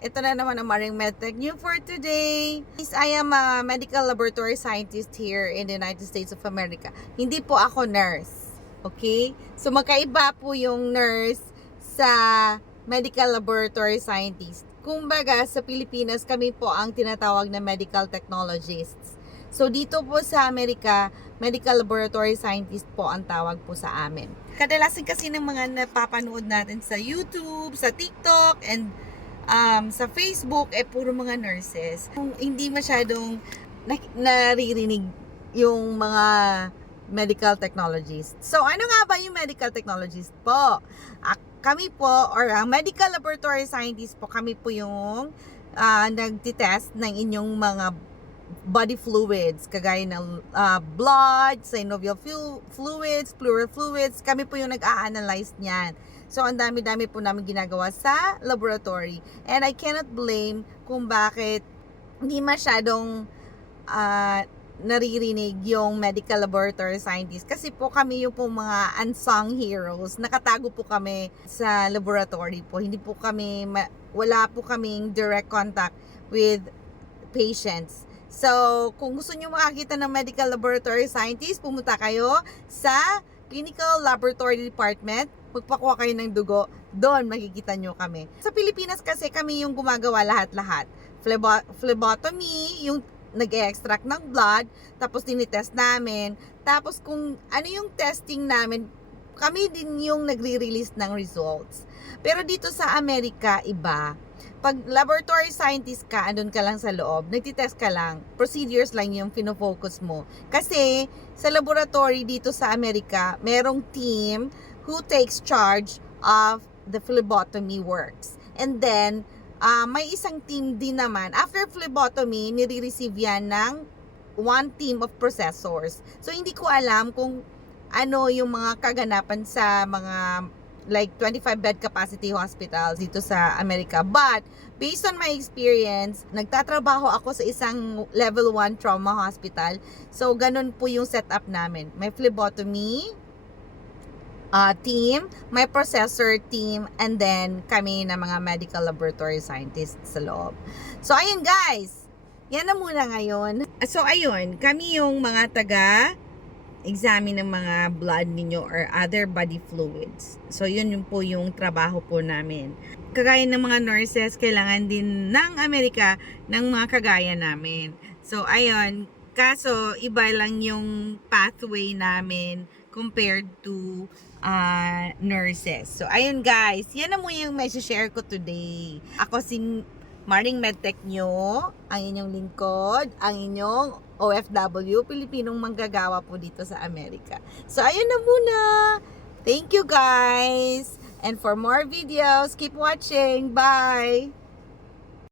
Ito na naman ang Maring Medtech New for today. I am a medical laboratory scientist here in the United States of America. Hindi po ako nurse. Okay? So magkaiba po yung nurse sa medical laboratory scientist. Kumbaga, sa Pilipinas, kami po ang tinatawag na medical technologists. So, dito po sa Amerika, medical laboratory scientist po ang tawag po sa amin. Kadalasan kasi ng mga napapanood natin sa YouTube, sa TikTok, and sa Facebook, puro mga nurses. Hindi masyadong naririnig yung mga medical technologist. So, ano nga ba yung medical technologist po? Kami po, or ang medical laboratory scientist po, kami po yung nagtitest ng inyong mga body fluids, kagaya ng blood, synovial fluids, pleural fluids. Kami po yung nag-a-analyze niyan. So, ang dami-dami po namin ginagawa sa laboratory. And I cannot blame kung bakit hindi masyadong naririnig yung medical laboratory scientist. Kasi po kami yung po mga unsung heroes. Nakatago po kami sa laboratory po. Hindi po kami, wala po kaming direct contact with patients. So, kung gusto nyo makakita ng medical laboratory scientist, pumunta kayo sa Clinical Laboratory Department. Magpakuha kayo ng dugo. Doon makikita nyo kami. Sa Pilipinas kasi kami yung gumagawa lahat-lahat. Phlebotomy, yung nag-extract ng blood, tapos tinitest namin. Tapos kung ano yung testing namin, kami din yung nagre-release ng results. Pero dito sa Amerika, iba. Pag laboratory scientist ka, andun ka lang sa loob, nagtitest ka lang, procedures lang yung pinofocus mo. Kasi sa laboratory dito sa Amerika, merong team who takes charge of the phlebotomy works. And then, may isang team din naman, after phlebotomy, nire-receive yan ng one team of processors. So, hindi ko alam kung ano yung mga kaganapan sa mga like 25 bed capacity hospitals dito sa Amerika. But, based on my experience, nagtatrabaho ako sa isang level 1 trauma hospital. So, ganun po yung setup namin. May phlebotomy team, may processor team, and then kami na mga medical laboratory scientists sa loob. So, ayun guys. Yan na muna ngayon. So, ayun. Kami yung mga examine ng mga blood ninyo or other body fluids. So, yun yung po yung trabaho po namin. Kagaya ng mga nurses, kailangan din ng Amerika ng mga kagaya namin. So, ayun. Kaso, iba lang yung pathway namin compared to nurses. So, ayun guys. Yan na mo yung share ko today. Ako si Maring Medtech nyo, ang inyong lingkod, ang inyong OFW, Pilipinong manggagawa po dito sa Amerika. So, ayun na muna. Thank you guys. And for more videos, keep watching. Bye!